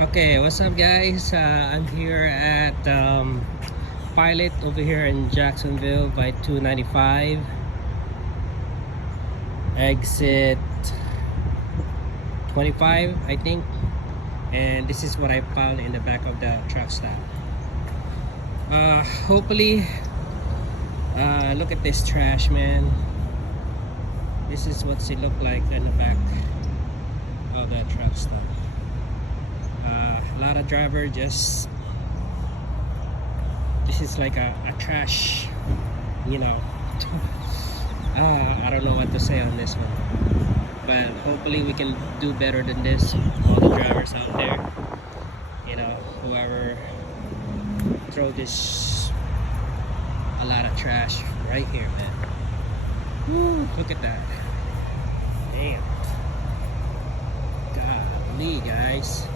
Okay, what's up guys? I'm here at Pilot over here in Jacksonville by 295 exit 25 I think, and this is what I found in the back of the truck stop. Hopefully look at this trash, man. This is what's it look like in the back of that truck stop. A lot of driver just, this is like a trash, you know. I don't know what to say on this one, but hopefully we can do better than this. All the drivers out there, you know, whoever throw this, a lot of trash right here, man. Woo, look at that. Damn. Golly, guys.